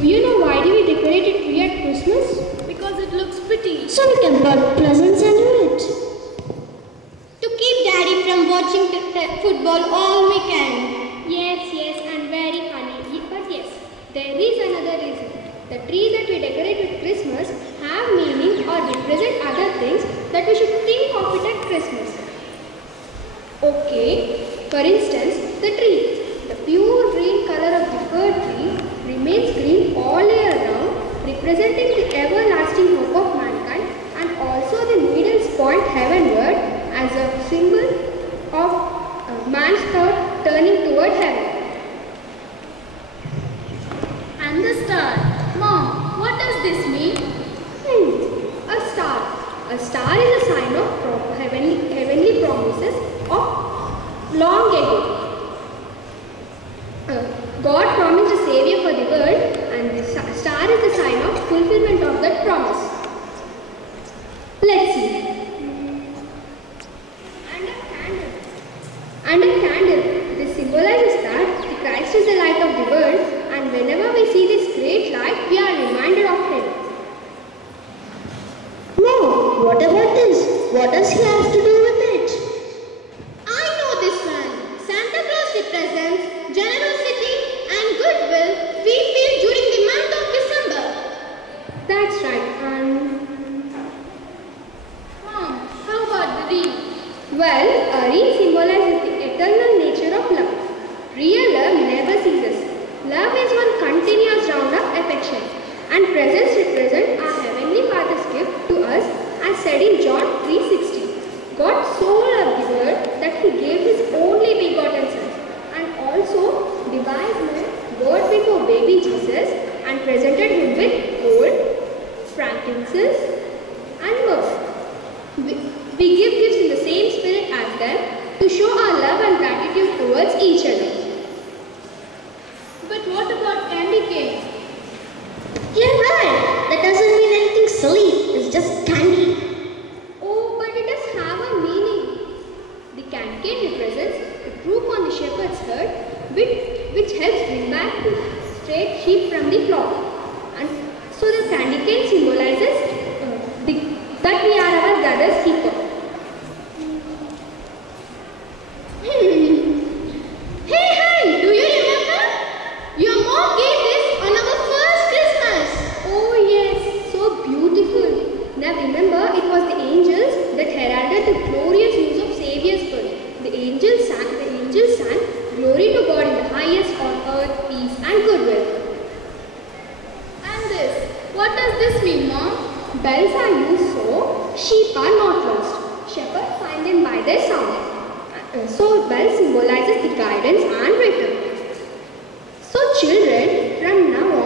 Do you know why do we decorate a tree at Christmas? Because it looks pretty. So we can put presents under it. To keep Daddy from watching football all weekend. Yes, and very funny. But yes, there is another reason. The trees that we decorate with Christmas have meaning or represent other things that we should think of it at Christmas. Okay, for instance, the tree. The pure green color of the fir tree remains green all year round, representing the everlasting hope of mankind, and also the needles point heavenward as a symbol of man's thought turning toward heaven. And the star. Mom, what does this mean? A star. A star is a sign of heavenly promises of long ago. God promised a savior for the world, and the star is the sign of fulfillment of that promise. Let's see. And a candle. This symbolizes that the Christ is the light of the world, and whenever we see this great light, we are reminded of Him. No, what about this? What does he have to do with it? I know this one. Santa Claus represents generosity and goodwill we feel during the month of December. That's right. Mom, how about the wreath? Well, a wreath symbolizes the eternal nature of love. Real love never ceases. Love is one continuous round of affection, and presents represent our Heavenly Father's gift to us, as said in John 3:16. God so loved the world that He gave His only begotten Son, and also the wise men brought before baby Jesus and presented Him with gold, frankincense, and myrrh. We give gifts in the same spirit as them to show our love and gratitude towards each other. But what about candy cane? You're right. That doesn't mean anything silly. It's just candy. Oh, but it does have a meaning. The candy cane represents the group on the shepherd's herd, which helps bring back the strayed sheep from the flock. And so the candy cane symbolizes that we are our brother's keeper. Hey, do you remember? Your mom gave this on our first Christmas. Oh yes, so beautiful. Now remember, it was the angels that heralded the glorious news of Saviour's birth. The angels sang, "Glory to God in the highest, on earth peace and goodwill." And this. What does this mean, Mom? Bells are used so sheep are not lost. Shepherds find them by their sound. So bells symbolizes the guidance and return. So children, from now